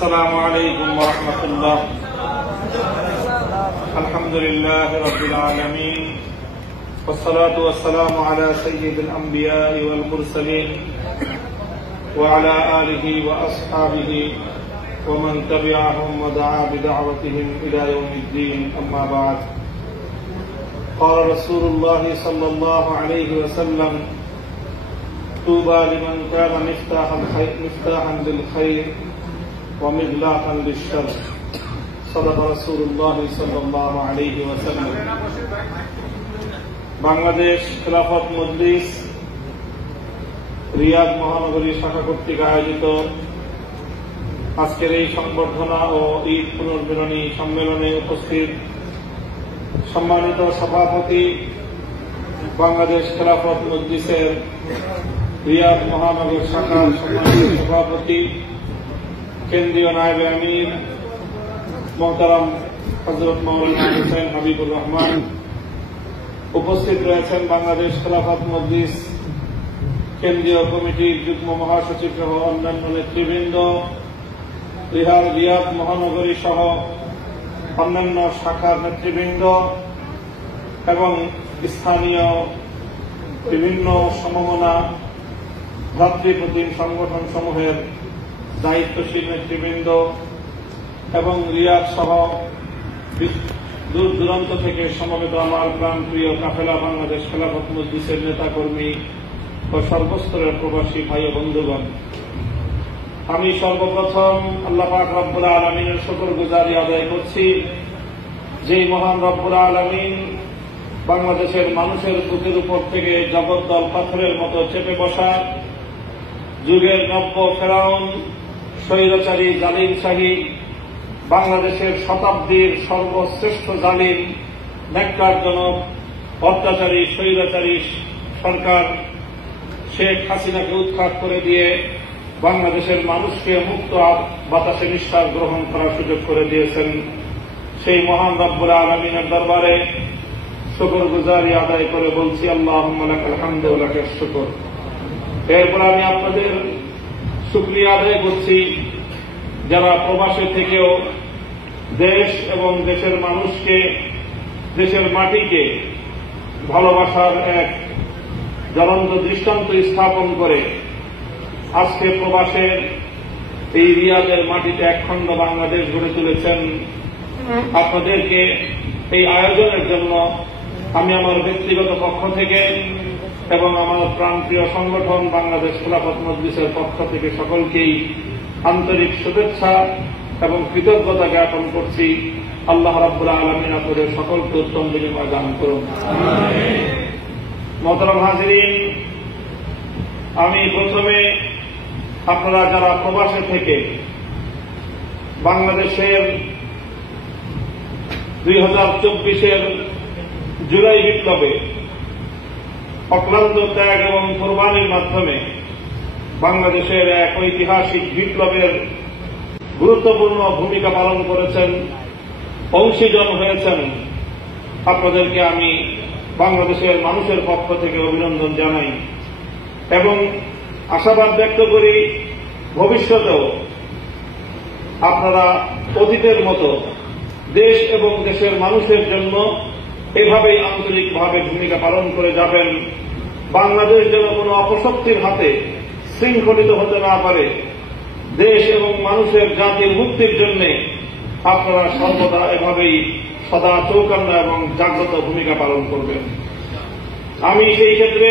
السلام عليكم ورحمة الله. الحمد لله رب العالمين والصلاة والسلام على سيد الأنبياء والمرسلين وعلى آله وأصحابه ومن تبعهم ودعا بدعوتهم إلى يوم الدين. أما بعد، قال رسول الله صلى الله عليه وسلم: طوبى لمن كان مفتاحا للخير ومغلاقا للشر. صدق رسول الله صلى الله عليه وسلم. বাংলাদেশ খেলাফত মজলিস রিয়াদ মহানগরী শাখা কর্তৃক আয়োজিত আজকের এই সংবর্ধনা ও ঈদ পুনর্মিলনী সম্মেলনে উপস্থিত সম্মানিত সভাপতি, বাংলাদেশ খেলাফত মজলিসের রিয়াদ মহানগর শাখার সম্মানিত সভাপতি, কেন্দ্রীয় নায়েবে আমির মোহতারাম হযরত মাওলানা হুসাইন হাবিবুর রহমান, উপস্থিত রয়েছেন বাংলাদেশ খেলাফত মজলিস কেন্দ্রীয় কমিটির যুগ্ম মহাসচিব সহ অন্যান্য নেতৃবৃন্দ, রিয়াদ মহানগরী সহ অন্যান্য শাখার নেতৃবৃন্দ এবং স্থানীয় বিভিন্ন সমমনা ভ্রাতৃপ্রতিম সংগঠন সমূহের দায়িত্বশীল নেতৃবৃন্দ এবং রিয়াদ সহ দূর দূরান্ত থেকে সমবেত আমার প্রাণপ্রিয় কাফেলা বাংলাদেশ খেলাফত মজলিসের নেতাকর্মী ও সর্বস্তরের প্রবাসী ভাই ও বন্ধুগণ, আমি সর্বপ্রথম আল্লাহ পাক রব্বুল আলামিনের শুকরগুজারি আদায় করছি, যেই মহান রব্বুল আলামিন বাংলাদেশের মানুষের বুকের উপর থেকে জগদ্দল পাথরের মতো চেপে বসা যুগের নব্য ফেরাউন স্বৈরাচারী জালিম শাহী, বাংলাদেশের শতাব্দীর সর্বশ্রেষ্ঠ জালিম ন্যাক্কারজনক অত্যাচারী স্বৈরাচারী সরকার শেখ হাসিনাকে উৎখাত করে দিয়ে বাংলাদেশের মানুষকে মুক্ত বাতাসে নিঃশ্বাস গ্রহণ করার সুযোগ করে দিয়েছেন। সেই মহান রব্বুল আলামিনের দরবারে শুকরগুজারি আদায় করে বলছি, আল্লাহুম্মা লাকাল হামদু ওয়া লাকাশ শুকর। এরপর আমি আপনাদের শুকরিয়া আদায় করছি যারা প্রবাসে থেকেও দেশ এবং দেশের মানুষকে, দেশের মাটিকে ভালোবাসার এক জ্বলন্ত দৃষ্টান্ত স্থাপন করে আজকে প্রবাসের এই রিয়াদের মাটিতে একখণ্ড বাংলাদেশ গড়ে তুলেছেন। আপনাদেরকে এই আয়োজনের জন্য আমি আমার ব্যক্তিগত পক্ষ থেকে এবং আমার প্রাণপ্রিয় সংগঠন বাংলাদেশ খেলাফত মজলিসের পক্ষ থেকে সকলকেই আন্তরিক শুভেচ্ছা এবং কৃতজ্ঞতা জ্ঞাপন করছি। আল্লাহ রাব্বুল আলামিন আপনাদের সকলকে উত্তম বিনিময় দান করুন। মোহতারাম হাজিরিন, আমি প্রথমে আপনারা যারা প্রবাসে থেকে বাংলাদেশের 2024 জুলাই বিপ্লবে অক্লান্ত ত্যাগ এবং কোরবানির মাধ্যমে বাংলাদেশের এক ঐতিহাসিক বিপ্লবের গুরুত্বপূর্ণ ভূমিকা পালন করেছেন, অংশীজন হয়েছেন, আপনাদেরকে আমি বাংলাদেশের মানুষের পক্ষ থেকে অভিনন্দন জানাই এবং আশাবাদ ব্যক্ত করি ভবিষ্যতেও আপনারা অতীতের মতো দেশ এবং দেশের মানুষের জন্য এভাবেই আন্তরিকভাবে ভূমিকা পালন করে যাবেন। বাংলাদেশ যেন কোনো অপশক্তির হাতে শৃঙ্খলিত হতে না পারে, দেশ এবং মানুষের জাতির মুক্তির জন্য আপনারা সর্বদা এভাবেই সদা চৌকান্না এবং জাগ্রত ভূমিকা পালন করবেন। আমি সেই ক্ষেত্রে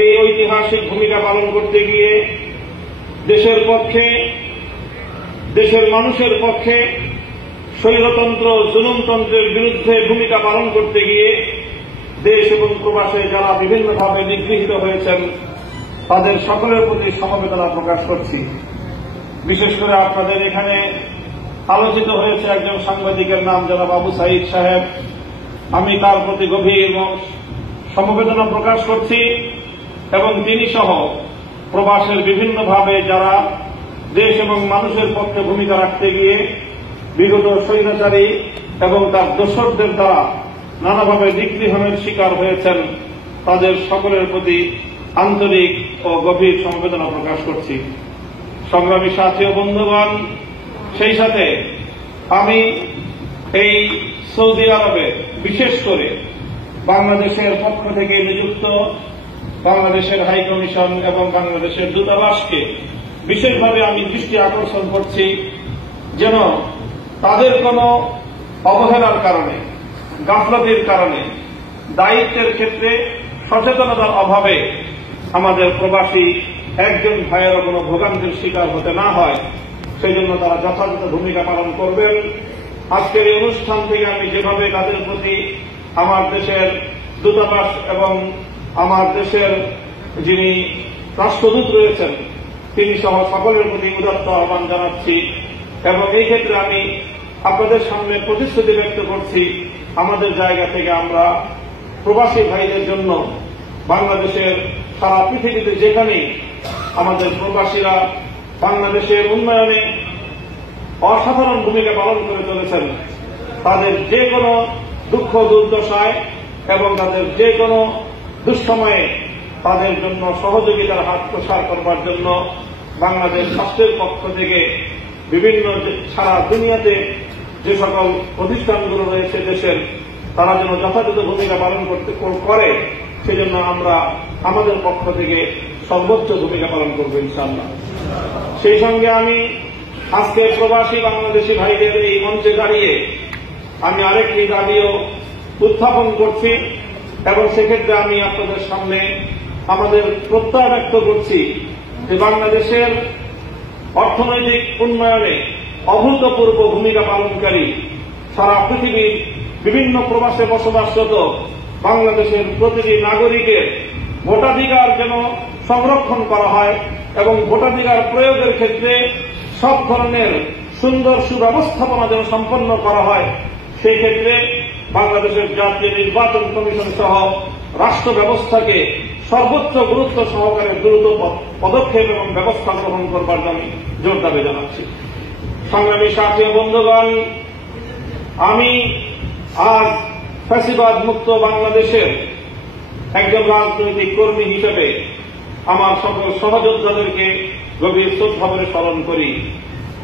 এই ঐতিহাসিক ভূমিকা পালন করতে গিয়ে দেশের পক্ষে, দেশের মানুষের পক্ষে স্বৈরতন্ত্র জুলুমতন্ত্রের বিরুদ্ধে ভূমিকা পালন করতে গিয়ে দেশ এবং প্রবাসে যারা বিভিন্নভাবে নিগৃহীত হয়েছেন তাদের সকলের প্রতি সমবেদনা প্রকাশ করছি। বিশেষ করে আপনাদের এখানে আলোচিত হয়েছে একজন সাংবাদিকের নাম জনাব আবু সাঈদ সাহেব, আমি তার প্রতি গভীর সমবেদনা প্রকাশ করছি এবং তিনি সহ প্রবাসের বিভিন্নভাবে যারা দেশ এবং মানুষের পক্ষে ভূমিকা রাখতে গিয়ে বিগত স্বৈরাচারী এবং তার দোসরদের দ্বারা নানাভাবে নিগৃহণের শিকার হয়েছেন, তাদের সকলের প্রতি আন্তরিক ও গভীর সমবেদনা প্রকাশ করছি। সংগ্রামী সাথী ও বন্ধুগণ, সেই সাথে আমি এই সৌদি আরবে বিশেষ করে বাংলাদেশের পক্ষ থেকে নিযুক্ত বাংলাদেশের হাইকমিশন এবং বাংলাদেশের দূতাবাসকে বিশেষভাবে আমি দৃষ্টি আকর্ষণ করছি, যেন তাদের কোনো অবহেলার কারণে, গাফলতির কারণে, দায়িত্বের ক্ষেত্রে সচেতনতার অভাবে আমাদের প্রবাসী একজন ভাইয়েরও কোনো ভোগান্তির শিকার হতে না হয়, সেই জন্য তারা যথাযথ ভূমিকা পালন করবেন। আজকের এই অনুষ্ঠান থেকে আমি যেভাবে তাদের প্রতি আমার দেশের দূতাবাস এবং আমার দেশের যিনি রাষ্ট্রদূত রয়েছেন তিনি সহ সকলের প্রতি উদাত্ত আহ্বান জানাচ্ছি, এবং এই ক্ষেত্রে আমি আপনাদের সামনে প্রতিশ্রুতি ব্যক্ত করছি, আমাদের জায়গা থেকে আমরা প্রবাসী ভাইদের জন্য বাংলাদেশের সারা পৃথিবীতে যেখানেই আমাদের প্রবাসীরা বাংলাদেশের উন্নয়নে অসাধারণ ভূমিকা পালন করে চলেছেন, তাদের যে কোনো দুঃখ দুর্দশায় এবং তাদের যে কোনো দুঃসময়ে তাদের জন্য সহযোগিতার হাত প্রসার করবার জন্য বাংলাদেশ রাষ্ট্রের পক্ষ থেকে বিভিন্ন সারা দুনিয়াতে যে সকল প্রতিষ্ঠানগুলো রয়েছে দেশের, তারা যেন যথাযথ ভূমিকা পালন করে, সেজন্য আমরা আমাদের পক্ষ থেকে সর্বোচ্চ ভূমিকা পালন করব ইনশাআল্লাহ। সেই সঙ্গে আমি আজকে প্রবাসী বাংলাদেশি ভাইদের এই মঞ্চে দাঁড়িয়ে আমি আরেকটি দাবিও উত্থাপন করছি, এবং সেক্ষেত্রে আমি আপনাদের সামনে আমাদের প্রত্যয় ব্যক্ত করছি যে বাংলাদেশের অর্থনৈতিক উন্নয়নে অভূতপূর্ব ভূমিকা পালনকারী সারা পৃথিবীর বিভিন্ন প্রবাসে বসবাসরত বাংলাদেশের প্রতিটি নাগরিকের ভোটাধিকার যেন সংরক্ষণ করা হয় এবং ভোটাধিকার প্রয়োগের ক্ষেত্রে সব ধরনের সুন্দর সুব্যবস্থাপনা যেন সম্পন্ন করা হয়, সেই ক্ষেত্রে বাংলাদেশের জাতীয় নির্বাচন কমিশন সহ রাষ্ট্র ব্যবস্থাকে সর্বোচ্চ গুরুত্ব সহকারে দ্রুত পদক্ষেপ এবং ব্যবস্থা গ্রহণ করবার আমি জোর দাবি জানাচ্ছি। সংগ্রামী সাথী ও বন্ধুগণ, আমি আজ ফ্যাসিবাদ মুক্ত বাংলাদেশের একজন রাজনৈতিক কর্মী হিসেবে আমার সকল সহযোদ্ধাদেরকে গভীর শ্রদ্ধাভরে স্মরণ করি।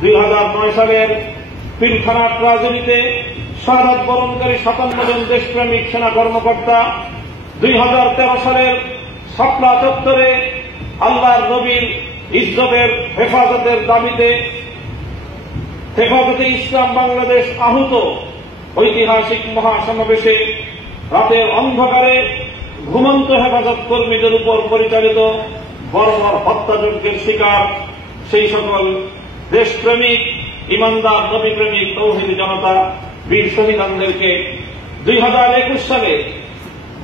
2009 সালের পিলখানা ট্রাজেডিতে শাহাদাত বরণকারী 57 জন দেশপ্রেমিক সেনা কর্মকর্তা 2013 সালের শাপলা চত্বরে আল্লাহর নবীর ইজ্জতের হেফাজতের দাবিতে হেফাজতে ইসলাম বাংলাদেশ আহত ঐতিহাসিক মহাসমাবেশে রাতের অন্ধকারে ঘুমন্ত হেফাজত কর্মীদের উপর পরিচালিত বর্বর হত্যাযজ্ঞের শিকার সেই সকল দেশপ্রেমিক, ইমানদার, নবীপ্রেমিক, তৌহিদি জনতা, বীর শহীদানদেরকে 2021 সালে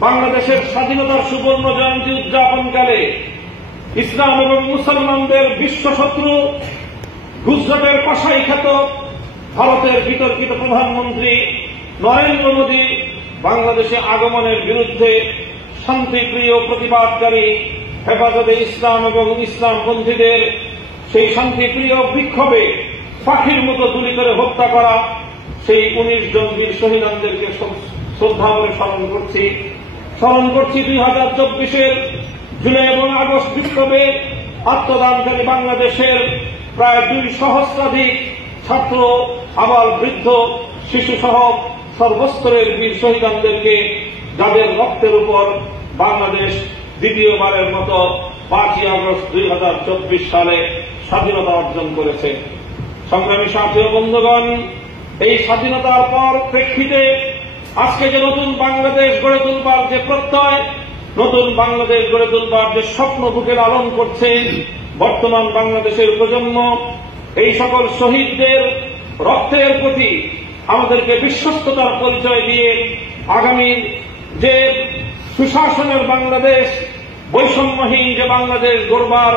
বাংলাদেশের স্বাধীনতার সুবর্ণ জয়ন্তী উদযাপনকালে ইসলাম এবং মুসলমানদের বিশ্বশত্রু গুজরাটের কসাই খ্যাত ভারতের বিতর্কিত প্রধানমন্ত্রী নরেন্দ্র মোদী বাংলাদেশে আগমনের বিরুদ্ধে শান্তিপ্রিয় প্রতিবাদকারী হেফাজতে ইসলাম এবং ইসলামপন্থীদের সেই শান্তিপ্রিয় বিক্ষোভে পাখির মতো গুলি করে হত্যা করা সেই 19 জন বীর শহীদানদেরকে শ্রদ্ধা করে স্মরণ করছি 2024-এর জুলাই এবং আগস্ট বিপ্লবে আত্মদানকারী বাংলাদেশের প্রায় 2 সহস্রাধিক ছাত্র, আবাল, বৃদ্ধ, শিশুসহ সর্বস্তরের বীর শহীদানদেরকে, যাদের রক্তের উপর বাংলাদেশ দ্বিতীয়বারের মতো 5ই আগস্ট 2024 সালে স্বাধীনতা অর্জন করেছে। সংগ্রামী সাথী ও বন্ধুগণ, এই স্বাধীনতার পর প্রেক্ষিতে আজকে যে নতুন বাংলাদেশ গড়ে তুলবার যে প্রত্যয়, নতুন বাংলাদেশ গড়ে তুলবার যে স্বপ্ন বুকে লালন করছে বর্তমান বাংলাদেশের প্রজন্ম, এই সকল শহীদদের রক্তের প্রতি আমাদেরকে বিশ্বস্ততার পরিচয় দিয়ে আগামী যে সুশাসনের বাংলাদেশ, বৈষম্যহীন যে বাংলাদেশ গড়বার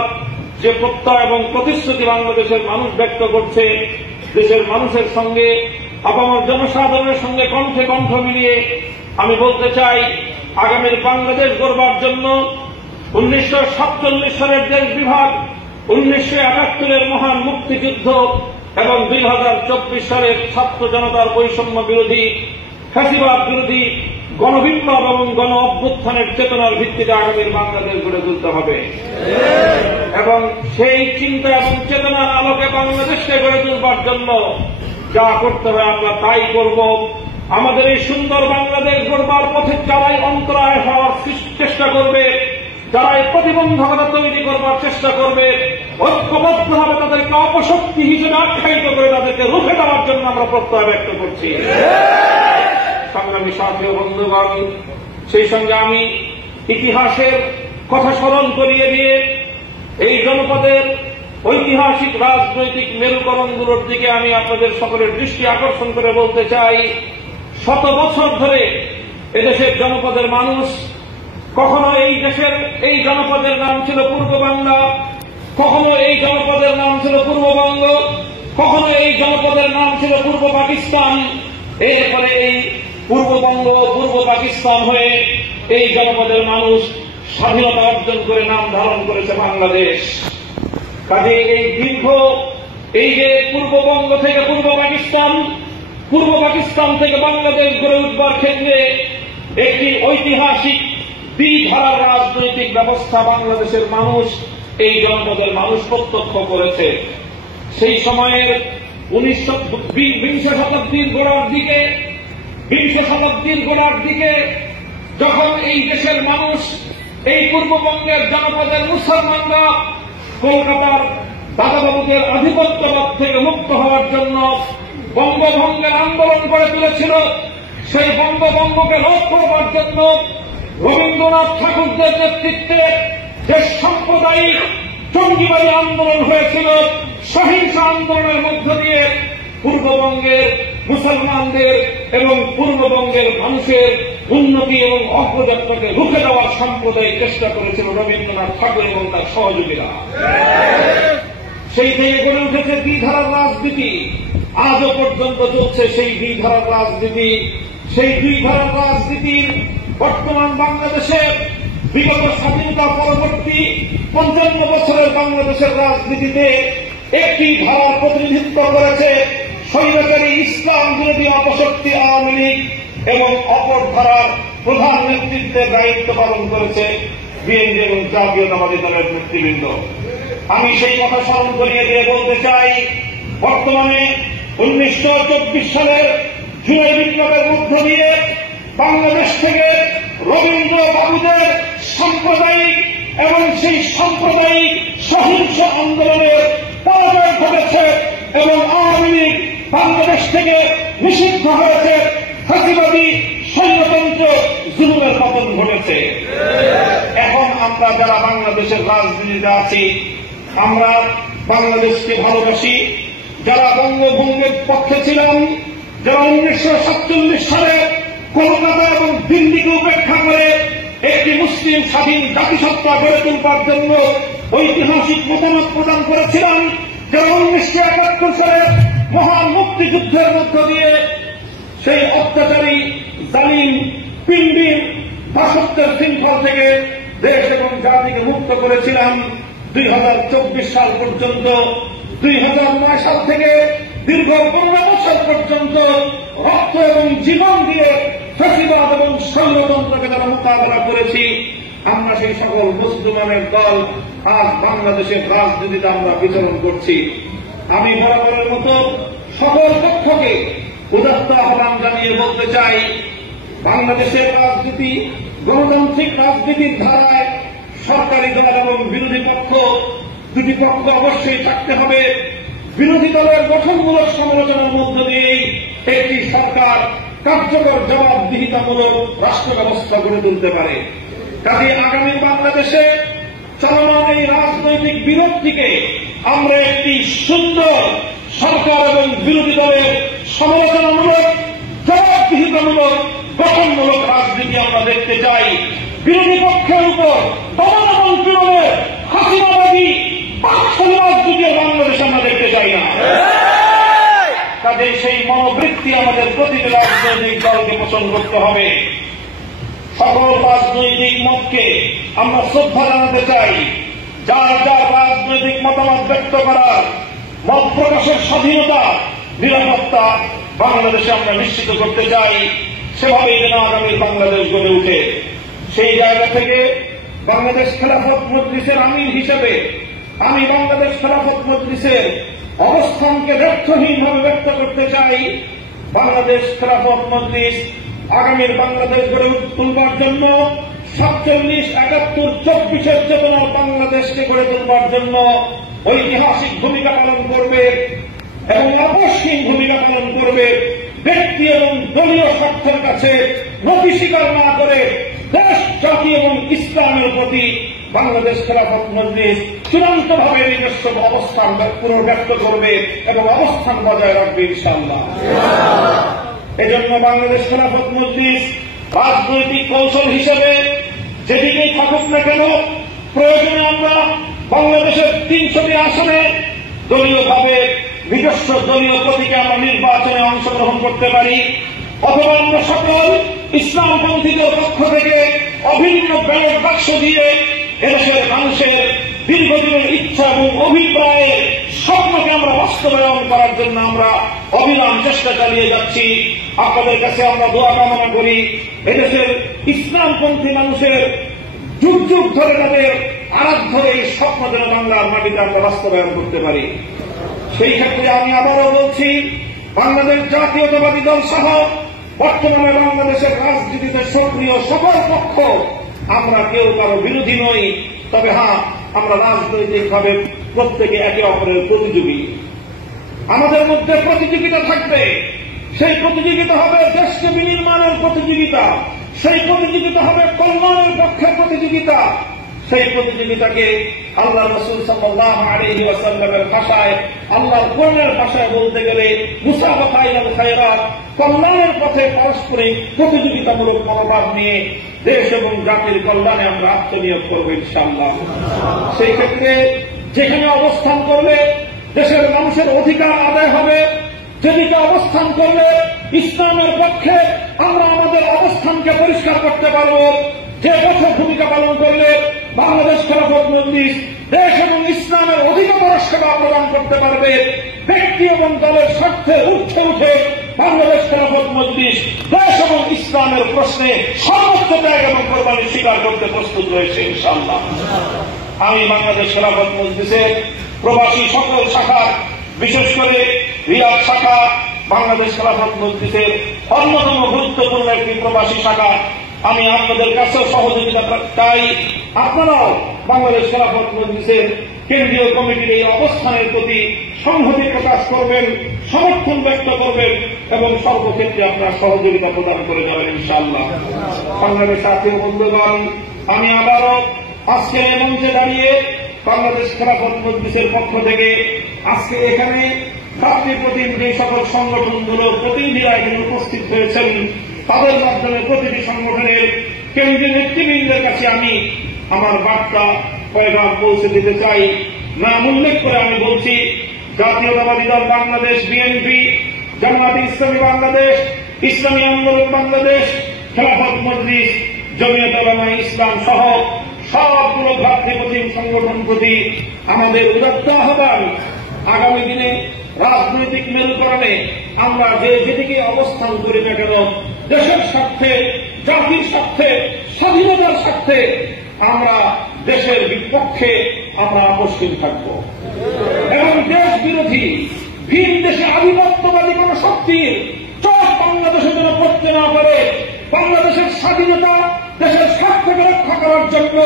যে প্রত্যয় এবং প্রতিশ্রুতি বাংলাদেশের মানুষ ব্যক্ত করছে, দেশের মানুষের সঙ্গে, আপামর জনসাধারণের সঙ্গে কণ্ঠে কণ্ঠ মিলিয়ে আমি বলতে চাই, আগামীর বাংলাদেশ গড়বার জন্য 1947 সালের দেশ বিভাগ, 1971-এর মহান মুক্তিযুদ্ধ এবং 2024 সালের ছাত্র জনতার বৈষম্য বিরোধী, ফ্যাসিবাদ বিরোধী গণবিপ্লব এবং গণ অভ্যুত্থানের চেতনার ভিত্তিতে আগামীর বাংলাদেশ গড়ে তুলতে হবে এবং সেই চিন্তা এবং চেতনার আলোকে বাংলাদেশকে গড়ে তুলবার জন্য যা করতে হবে আমরা তাই করব। আমাদের এই সুন্দর বাংলাদেশ গড়বার পথে যারাই অন্তরায় হওয়ার চেষ্টা করবে, যারাই প্রতিবন্ধকতা তৈরি করবার চেষ্টা করবে, ঐক্যবদ্ধভাবে তাদেরকে অপশক্তি হিসেবে আখ্যায়িত করে তাদেরকে রুখে দেওয়ার জন্য আমরা প্রত্যয় ব্যক্ত করছি। সংগ্রামী সাথী ও বন্ধুগণ, সেই সঙ্গে আমি ইতিহাসের কথা স্মরণ করিয়ে দিয়ে এই জনপদের ঐতিহাসিক রাজনৈতিক মেরুকরণগুলোর দিকে আমি আপনাদের সকলের দৃষ্টি আকর্ষণ করে বলতে চাই, শত বছর ধরে এদেশের জনপদের মানুষ কখনো এই জনপদের নাম ছিল পূর্ব বাংলা, কখনো এই জনপদের নাম ছিল পূর্ববঙ্গ, কখনো এই জনপদের নাম ছিল পূর্ব পাকিস্তান। এরপরে এই পূর্ববঙ্গ পূর্ব পাকিস্তান হয়ে এই জনপদের মানুষ স্বাধীনতা অর্জন করে নাম ধারণ করেছে বাংলাদেশ। কাজে এই যে পূর্ববঙ্গ থেকে পূর্ব পাকিস্তান থেকে বাংলাদেশ গড়ে উঠবার ক্ষেত্রে একটি ঐতিহাসিক দ্বিধারার রাজনৈতিক ব্যবস্থা বাংলাদেশের মানুষ, এই জনপদের মানুষ প্রত্যক্ষ করেছে। সেই সময়ের 20 শতাব্দীর গোড়ার দিকে যখন এই দেশের মানুষ, এই পূর্ববঙ্গের জনপদের মুসলমানরা কলকাতার দাদাবাবুদের আধিপত্যবাদ থেকে মুক্ত হওয়ার জন্য বঙ্গভঙ্গের আন্দোলন করে তুলেছিল, সেই বঙ্গভঙ্গকে রোধ করবার জন্য রবীন্দ্রনাথ ঠাকুরদের নেতৃত্বে যে সাম্প্রদায়িক জঙ্গিবাদী আন্দোলন হয়েছিল, সহিংস আন্দোলনের মধ্য দিয়ে পূর্ববঙ্গের মুসলমানদের এবং পূর্ববঙ্গের মানুষের উন্নতি এবং অগ্রযাত্রাকে রুখে দেওয়ার সাম্প্রদায়িক চেষ্টা করেছিল রবীন্দ্রনাথ ঠাকুর এবং তার সহযোগীরা। সেই থেকে গড়ে উঠেছে দ্বিধারার রাজনীতি, আজও পর্যন্ত চলছে সেই দ্বিধারার রাজনীতি। সেই দ্বিধারার রাজনীতির বর্তমান বাংলাদেশে বিগত স্বাধীনতা পরবর্তী 55 বছরের বাংলাদেশের রাজনীতিতে একটি ধারার প্রতিনিধিত্ব করেছে স্বৈরাচারী ইসলাম বিরোধী অপশক্তি আওয়ামী লীগ এবং অপর ধারার প্রধান নেতৃত্বের দায়িত্ব পালন করেছে বিএনপি এবং জাতীয়তাবাদী দলের নেতৃবৃন্দ। আমি সেই কথা স্মরণ করিয়ে দিয়ে বলতে চাই, বর্তমানে 1924 সালের জুলাই বিপ্লবের মধ্য দিয়ে বাংলাদেশ থেকে রবীন্দ্র বাবুদের সাম্প্রদায়িক এবং সেই সাম্প্রদায়িক সহিংস আন্দোলনের পরাজয় ঘটেছে এবং আওয়ামী লীগ বাংলাদেশ থেকে নিষিদ্ধ হয়েছে, ফ্যাসিবাদী স্বৈরতন্ত্র জুলুমের পতন ঘটেছে। এখন আমরা যারা বাংলাদেশের রাজনীতিতে আছি, আমরা বাংলাদেশকে ভালোবাসি, যারা বঙ্গভঙ্গের পক্ষে ছিলাম, যারা 1947 সালে কলকাতা এবং দিল্লিকে উপেক্ষা করে একটি মুসলিম স্বাধীন জাতিসত্তা গড়ে তুলবার জন্য ঐতিহাসিক মতামত প্রদান করেছিলাম, যারা 1971 সালে মহান মুক্তিযুদ্ধের মধ্য দিয়ে সেই অত্যাচারী জালিম পিণ্ডির দাসত্বের শৃঙ্খল থেকে দেশ এবং জাতিকে মুক্ত করেছিলাম। 2024 সাল পর্যন্ত, 2009 সাল থেকে দীর্ঘ 15 বছর পর্যন্ত রক্ত এবং জীবন দিয়ে ফ্যাসিবাদ এবং স্বৈরতন্ত্রকে যারা মোকাবেলা করেছি, আমরা সেই সকল মুসলমানের দল আজ বাংলাদেশের রাজনীতিতে আমরা বিচরণ করছি। আমি বরাবরের মতো সকল পক্ষকে উদাত্ত আহ্বান জানিয়ে বলতে চাই, বাংলাদেশের রাজনীতি গণতান্ত্রিক রাজনীতির ধারায় সরকারি দল এবং বিরোধী পক্ষ, দুটি পক্ষ অবশ্যই থাকতে হবে। বিরোধী দলের গঠনমূলক সমালোচনার মধ্য দিয়েই একটি সরকার কার্যকর জবাবদিহিতামূলক রাষ্ট্র ব্যবস্থা গড়ে তুলতে পারে। কাজে আগামী বাংলাদেশে চলমান এই রাজনৈতিক বিরোধটিকে আমরা একটি সুন্দর সরকার এবং বিরোধী দলের সমালোচনামূলক জবাবদিহিতামূলক গঠনমূলক রাজনীতি আমরা দেখতে চাই। বিরোধী পক্ষের উপর দমন এবং পীড়নের হাসিনাবাদী বাকশালী রাজনীতি বাংলাদেশে আমরা দেখতে চাই না। কাজে সেই মনোবৃত্তি আমাদের প্রতিটি রাজনৈতিক দলকে পোষণ করতে হবে। সকল রাজনৈতিক মতকে আমরা শ্রদ্ধা জানাতে চাই। যার যার রাজনৈতিক মতামত ব্যক্ত করার, মত প্রকাশের স্বাধীনতা, নিরাপত্তা বাংলাদেশে আমরা নিশ্চিত করতে চাই। সেভাবেই যেন আগামীর বাংলাদেশ গড়ে উঠে। সেই জায়গা থেকে বাংলাদেশ খেলাফত মজলিসের আমির হিসেবে আমি বাংলাদেশ খেলাফত মজলিসের অবস্থানকে ব্যর্থহীনভাবে ব্যক্ত করতে চাই। বাংলাদেশ খেলাফত মজলিস আগামীর বাংলাদেশ গড়ে তুলবার জন্য 47, 71, 24 চেতনার বাংলাদেশকে গড়ে তুলবার জন্য ঐতিহাসিক ভূমিকা পালন করবে এবং আপসহীন ভূমিকা পালন করবে। ব্যক্তি এবং দলীয় স্বার্থের কাছে নতি স্বীকার না করে দেশ, জাতি এবং ইসলামের প্রতি বাংলাদেশ খেলাফত মজলিস চূড়ান্তভাবে নিজস্ব অবস্থান পুনর্ব্যক্ত করবে এবং অবস্থান বজায় রাখবে ইনশাআল্লাহ। এজন্য বাংলাদেশ খেলাফত মজলিস রাজনৈতিক কৌশল হিসেবে যেদিকেই থাকুক না কেন, প্রয়োজনে আমরা বাংলাদেশের 300টি আসনে দলীয়ভাবে নিজস্ব দলীয় প্রতীকে আমরা নির্বাচনে অংশগ্রহণ করতে পারি, অথবা আমরা সকল ইসলামপন্থীদের পক্ষ থেকে অভিন্ন ব্যালট বাক্স দিয়ে এদেশের মানুষের দীর্ঘদিনের ইচ্ছা এবং অভিপ্রায়ের স্বপ্নকে আমরা বাস্তবায়ন করার জন্য আমরা অবিরাম চেষ্টা চালিয়ে যাচ্ছি। আপনাদের কাছে আমরা দোয়া কামনা করি এদেশের ইসলামপন্থী মানুষের যুগ যুগ ধরে তাদের আরাধ্য এই স্বপ্ন যেন বাংলার মাটিতে আমরা বাস্তবায়ন করতে পারি। সেই ক্ষেত্রে আমি আবারও বলছি, বাংলাদেশ জাতীয়তাবাদী দল সহ বর্তমানে বাংলাদেশের রাজনীতিতে সক্রিয় সকল পক্ষ আমরা কেউ কারো বিরোধী নই, তবে হ্যাঁ, আমরা রাজনৈতিকভাবে প্রত্যেকে একে অপরের প্রতিযোগী। আমাদের মধ্যে প্রতিযোগিতা থাকবে, সেই প্রতিযোগিতা হবে দেশকে বিনির্মাণের প্রতিযোগিতা, সেই প্রতিযোগিতা হবে কল্যাণের পক্ষের প্রতিযোগিতা। সেই প্রতিযোগিতাকে আল্লাহ রাসূল সাল্লাল্লাহু আলাইহি ওয়াসাল্লামের ভাষায়, আল্লাহর কোরআনের ভাষায় বলতে গেলে মুসাবাকাতুল খায়রাত, কল্যাণের পথে পারস্পরিক প্রতিযোগিতামূলক মনোভাব নিয়ে দেশ এবং জাতির কল্যাণে আমরা আত্মনিয়োগ করব ইনশাআল্লাহ। সেই ক্ষেত্রে যেখানে অবস্থান করলে দেশের মানুষের অধিকার আদায় হবে, যেদিকে অবস্থান করলে ইসলামের পক্ষে আমরা আমাদের অবস্থানকে পরিষ্কার করতে পারব, যে পথে ভূমিকা পালন করলে বাংলাদেশ খেলাফত মজলিস দেশ এবং ইসলামের অধিকতর সেবা প্রদান করতে পারবে, ব্যক্তি এবং দলের স্বার্থে উঠে উঠে বাংলাদেশ খেলাফত মজলিস দেশ এবং ইসলামের প্রশ্নে সর্বোচ্চ ত্যাগ এবং কোরবানি স্বীকার করতে প্রস্তুত রয়েছে ইনশাআল্লাহ। আমি বাংলাদেশ খেলাফত মজলিসের প্রবাসী সকল শাখার, বিশেষ করে রিয়াদ শাখা বাংলাদেশ খেলাফত মজলিসের অন্যতম গুরুত্বপূর্ণ একটি প্রবাসী শাখা, আমি আপনাদের কাছেও সহযোগিতা চাই। আপনারাও বাংলাদেশ খেলাফত মজলিসের কেন্দ্রীয় কমিটির এই অবস্থানের প্রতি সংহতি প্রকাশ করবেন, সমর্থন ব্যক্ত করবেন এবং সর্বক্ষেত্রে আপনার সহযোগিতা প্রদান করে যাবেন ইনশাআল্লাহ। বাংলাদেশ জাতীয় বন্ধুগণ, আমি আবারও আজকে এই মঞ্চে দাঁড়িয়ে বাংলাদেশ খেলাফত মজলিসের পক্ষ থেকে আজকে এখানে ছাত্রীপ্রতিম যে সকল সংগঠনগুলোর প্রতিনিধিরা এখানে উপস্থিত হয়েছেন, তাদের মাধ্যমে প্রতিটি সংগঠনের কেন্দ্রীয় নেতৃবৃন্দের কাছে আমি আমার বার্তা পয়গাম পৌঁছে দিতে চাই। নাম উল্লেখ করে আমি বলছি, জাতীয়তাবাদী দল বাংলাদেশ বিএনপি, জামায়াতে ইসলামী বাংলাদেশ, ইসলামী আন্দোলন বাংলাদেশ, খেলাফত মজলিস, জমিয়ত উলামায়ে ইসলাম সহ সবগুলো ভ্রাতৃপ্রতিম সংগঠন প্রতি আমাদের উদাত্ত আহ্বান, আগামী দিনে রাজনৈতিক মেরুকরণে আমরা যেদিকে অবস্থান করি না কেন, দেশের স্বার্থে, জাতির স্বার্থে, স্বাধীনতার স্বার্থে আমরা দেশের বিপক্ষে আমরা আপোষহীন থাকব এবং দেশ বিরোধী ভিন দেশে আধিপত্যবাদী কোন শক্তির চোখ বাংলাদেশে যেন পড়তে না পারে, বাংলাদেশের স্বাধীনতা, দেশের স্বার্থকে রক্ষা করার জন্য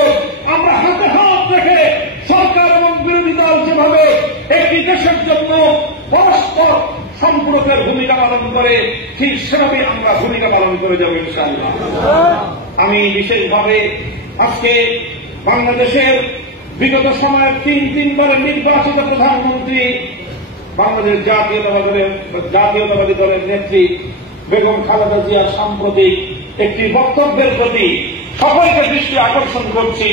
আমরা হাতে হাত রেখে সরকার এবং বিরোধী দল যেভাবে একটি দেশের জন্য পরস্পর সম্পূরকের ভূমিকা পালন করে, ঠিক সেভাবে আমরা ভূমিকা পালন করে যাব ইনশাআল্লাহ। আমি বিশেষভাবে আজকে বাংলাদেশের বিগত সময়ের তিনবারের নির্বাচিত প্রধানমন্ত্রী, বাংলাদেশ জাতীয়তাবাদী দলের নেত্রী বেগম খালেদা জিয়ার সাম্প্রতিক একটি বক্তব্যের প্রতি সকলকে দৃষ্টি আকর্ষণ করছি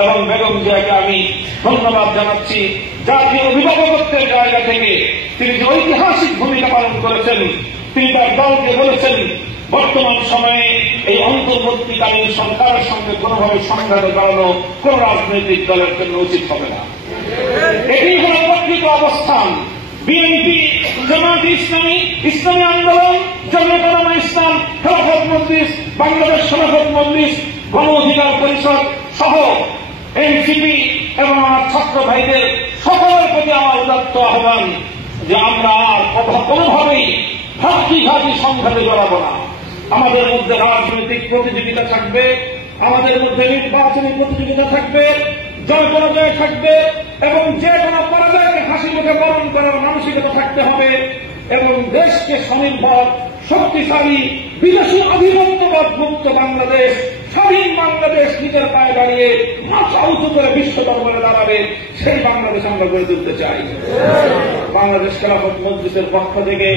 এবং বেগম জিয়াকে আমি ধন্যবাদ জানাচ্ছি। জাতীয় অভিভাবকত্বের জায়গা থেকে তিনি যে ঐতিহাসিক ভূমিকা পালন করেছেন, তিনি তার দলকে বলেছেন বর্তমান সময়ে এই অন্তর্বর্তীকালীন সরকারের সঙ্গে কোনোভাবে সংঘাতে বাড়ানো কোন রাজনৈতিক দলের জন্য উচিত হবে না। এটি হল প্রকৃত অবস্থান। বিএনপি জামাত ইসলামী, ইসলামী আন্দোলন, জমিয়ত উলামা ইসলাম, খেলাফত মজলিস, বাংলাদেশ খেলাফত মজলিস, গণ অধিকার পরিষদ সহ এনসিপি এবং আমার ছাত্র ভাইদের সকলের প্রতি আমার উদাত্ত আহ্বান যে আমরা আর কোনোভাবেই ঘাটি সংঘাতে জড়াবো না। আমাদের মধ্যে রাজনৈতিক প্রতিযোগিতা থাকবে, আমাদের মধ্যে নির্বাচনী প্রতিযোগিতা থাকবে, জয় পরাজয় থাকবে এবং যে কোনো পরাজয়কে হাসি মুখে বরণ করার মানসিকতা থাকতে হবে এবং দেশকে স্বনির্ভর, শক্তিশালী, বিদেশি আধিপত্যবাদ মুক্ত বাংলাদেশ, স্বাধীন বাংলাদেশ নিজের পায়ে দাঁড়িয়ে মাথা উঁচু করে বিশ্ব দরবারে দাঁড়াবে, সেই বাংলাদেশ আমরা গড়ে তুলতে চাই। বাংলাদেশ খেলাফত মজলিসের পক্ষ থেকে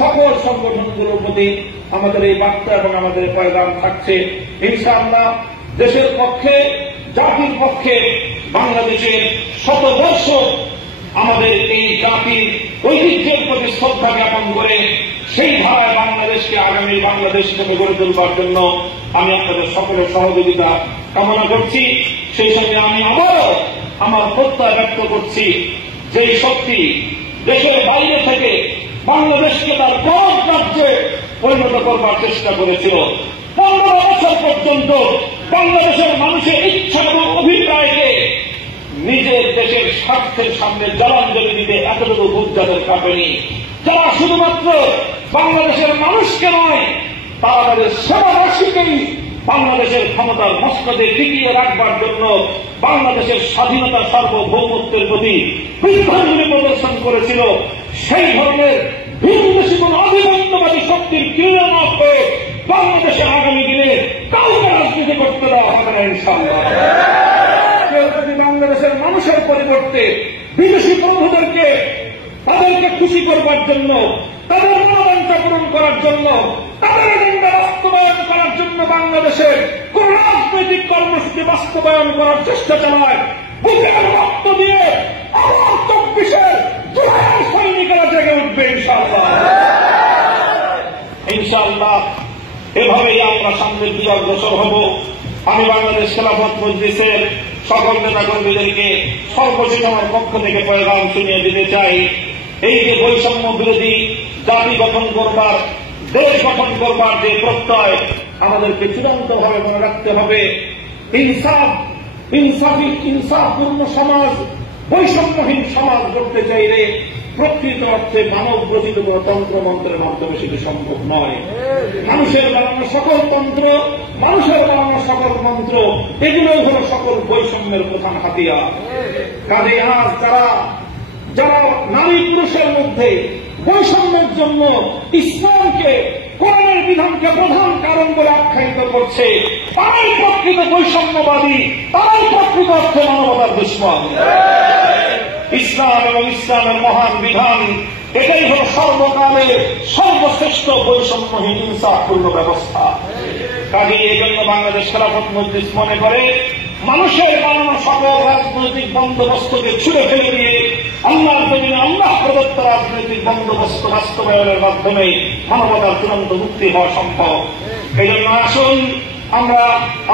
সকল সংগঠনগুলোর প্রতি আমাদের এই বার্তা এবং আমাদের পয়গাম থাকছে, ইনশাআল্লাহ দেশের পক্ষে, জাতির পক্ষে, বাংলাদেশের শতবর্ষ আমাদের এই জাতির ঐতিহ্যের প্রতি শ্রদ্ধা জ্ঞাপন করে সেই ধারায় বাংলাদেশকে আগামী বাংলাদেশ হিসেবে গড়ে তোলবার জন্য আমি আপনাদের সকলের সহযোগিতা কামনা করছি। সেই সঙ্গে আমি আবারও আমার প্রত্যয় ব্যক্ত করছি যে এই শক্তি দেশের বাইরে থেকে বাংলাদেশকে তার বড় রাজ্যে পরিণত করবার চেষ্টা করেছিল। 15 বছর পর্যন্ত বাংলাদেশের মানুষের ইচ্ছা এবং অভিপ্রায়কে নিজের দেশের স্বার্থের সামনে জলাঞ্জলি দিতে এতটুকু বুক যাদের কাঁপেনি, যারা শুধুমাত্র বাংলাদেশের মানুষকে নয়, তারা তাদের সেবাবাসীকেই বাংলাদেশের ক্ষমতার মস্তকে টিকিয়ে রাখবার জন্য বাংলাদেশের স্বাধীনতা সার্বভৌমত্বের প্রতি বিভ্রান্তি প্রদর্শন করেছিল। সেই ধরনের ভিনদেশী কোন আধিপত্যবাদী শক্তির ক্রিয়ানক হয়ে বাংলাদেশের আগামী দিনে কাউকে রাজনীতি করতে দেওয়া হবে না ইনশাআল্লাহ। যদি বাংলাদেশের মানুষের পরিবর্তে বিদেশি বন্ধুদেরকে তাদেরকে খুশি করবার জন্য, তাদের মনোবাঞ্ছা পূরণ করার জন্য, তাদের এজেন্ডা বাস্তবায়ন করার জন্য বাংলাদেশের কোন রাজনৈতিক কর্মসূচি বাস্তবায়ন করার চেষ্টা চালায়, বুকের রক্ত দিয়ে আবার 24-এর জুলাইয়ের সৈনিকেরা জেগে উঠবে ইনশাআল্লাহ। ইনশাআল্লাহ এভাবেই আমরা সামনের দিকে অগ্রসর হব। আমি বাংলাদেশ খেলাফত মজলিসের সকল নেতা কর্মীদেরকে সর্বশেষ আমার পক্ষ থেকে পয়গাম শুনিয়ে দিতে চাই, এই যে বৈষম্য বিরোধী জাতি গঠন করবার, দেশ গঠন করবার যে প্রত্যয় আমাদেরকে চূড়ান্তভাবে মনে রাখতে হবে, ইনসাফপূর্ণ সমাজ, বৈষম্যহীন সমাজ গড়তে চাইলে প্রকৃত অর্থে মানব রচিত কোন তন্ত্রমন্ত্রের মাধ্যমে সেটি সম্ভব নয়। মানুষের বানানো সকল তন্ত্র, মানুষের বানানো সকল মন্ত্র, এগুলোও হল সকল বৈষম্যের প্রধান হাতিয়ার। কাজে আজ যারা নারী পুরুষের মধ্যে বৈষম্যের জন্য ইসলামকে, কোরআনের বিধানকে প্রধান কারণ বলে আখ্যায়িত করছে, তারাই প্রকৃত বৈষম্যবাদী, তারাই প্রকৃত অর্থে মানবতার দুশ্মন। ইসলাম এবং ইসলামের মহান বিধান এটাই হল সর্বকালের সর্বশ্রেষ্ঠ বৈষম্যহীন ইনসাফপূর্ণ ব্যবস্থা। কাজে এই জন্য বাংলাদেশ খেলাফত মজলিস মনে করে মানুষের বানানো সকল রাজনৈতিক বন্দোবস্তকে ছুড়ে ফেলে দিয়ে আল্লাহর জমিনে আল্লাহ প্রদত্ত রাজনৈতিক বন্দোবস্ত বাস্তবায়নের মাধ্যমে মানবতার চূড়ান্ত মুক্তি হওয়া সম্ভব। এই জন্য আসুন আমরা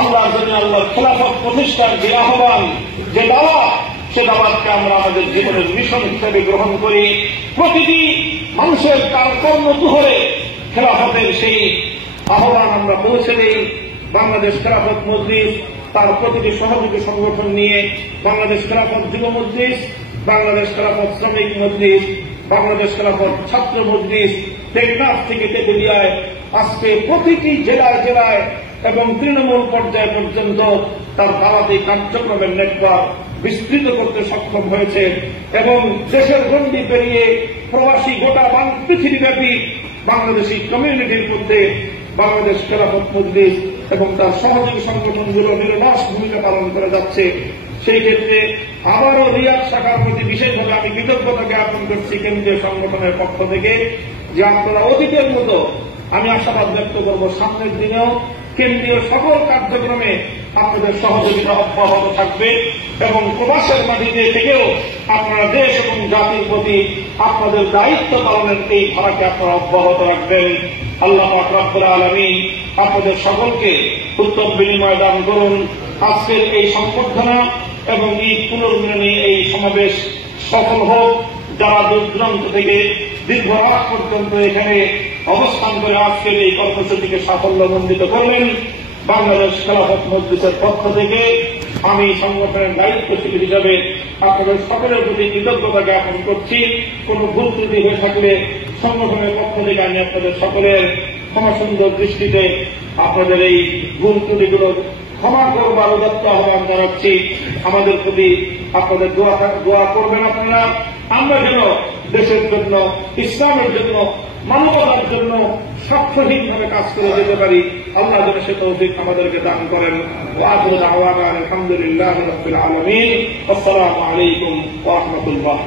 আল্লাহর জমিনে আল্লাহর খেলাফত প্রতিষ্ঠার যে আহ্বান, যে দাওয়াত, সে দাওয়াতকে আমরা আমাদের জীবনের মিশন হিসেবে গ্রহণ করি। প্রতিটি মানুষের তার কর্মকুহরে খেলাফতের সেই আহ্বান আমরা পৌঁছে দিই। বাংলাদেশ খেলাফত মজলিস তার প্রতিটি সহযোগী সংগঠন নিয়ে বাংলাদেশ খেলাফত যুব মজলিস, বাংলাদেশ খেলাফত শ্রমিক মজলিস, বাংলাদেশ খেলাফত ছাত্র মজলিস, টেকনাফ থেকে তেঁতুলিয়ায় আজকে প্রতিটি জেলায় জেলায় এবং তৃণমূল পর্যায় পর্যন্ত তার দাওয়াতি কার্যক্রমের নেটওয়ার্ক বিস্তৃত করতে সক্ষম হয়েছে এবং দেশের গণ্ডি পেরিয়ে প্রবাসী গোটা পৃথিবীব্যাপী বাংলাদেশি কমিউনিটির মধ্যে বাংলাদেশ খেলাফত মজলিস এবং তার সহযোগী সংগঠনগুলো নিরলস ভূমিকা পালন করে যাচ্ছে। সেই ক্ষেত্রে আবারও রিয়াদ শাখার প্রতি বিশেষভাবে আমি কৃতজ্ঞতা জ্ঞাপন করছি কেন্দ্রীয় সংগঠনের পক্ষ থেকে, যে আপনারা অতীতের মতো, আমি আশাবাদ ব্যক্ত করব সামনের দিনেও কেন্দ্রীয় সকল কার্যক্রমে আপনাদের সহযোগিতা অব্যাহত থাকবে এবং প্রবাসের মাটিতে থেকেও আপনারা দেশ এবং জাতির প্রতি আপনাদের দায়িত্ব পালনের এই ধারাকে আপনারা অব্যাহত রাখবেন। আল্লাহ পাক রব্বুল আলামিন আপনাদের সকলকে উত্তম বিনিময় দান করুন। আজকের এই সংবর্ধনা এবং এই পুনর্মিলনী এই সমাবেশ সফল হোক। যারা দূর দূরান্ত থেকে দীর্ঘ রাত পর্যন্ত এখানে অবস্থান করে আজকের এই কর্মসূচিকে সাফল্যমণ্ডিত করলেন। বাংলাদেশ খেলাফত মজলিসের পক্ষ থেকে আমি সংগঠনের দায়িত্বশীল হিসাবে আপনাদের সকলের প্রতি কৃতজ্ঞতা জ্ঞাপন করছি। কোন ভুল ত্রুটি হয়ে থাকলে সংগঠনের পক্ষ থেকে আমি আপনাদের সকলের ক্ষমাসুন্দর দৃষ্টিতে আপনাদের এই ভুল ত্রুটিগুলো ক্ষমা করবার উদাত্ত আহ্বান জানাচ্ছি। আমাদের প্রতি আপনাদের দোয়া করবেন আপনারা, আমরা যেন দেশের জন্য, ইসলামের জন্য, মানবতার জন্য স্বার্থহীনভাবে কাজ করে যেতে পারি। আল্লাহ যেন সে তৌফিক আমাদেরকে দান করেন। ওয়া আখিরু দাওয়ানা আলহামদুলিল্লাহি রাব্বিল আলামিন। আসসালামু আলাইকুম ওয়া রাহমাতুল্লাহ।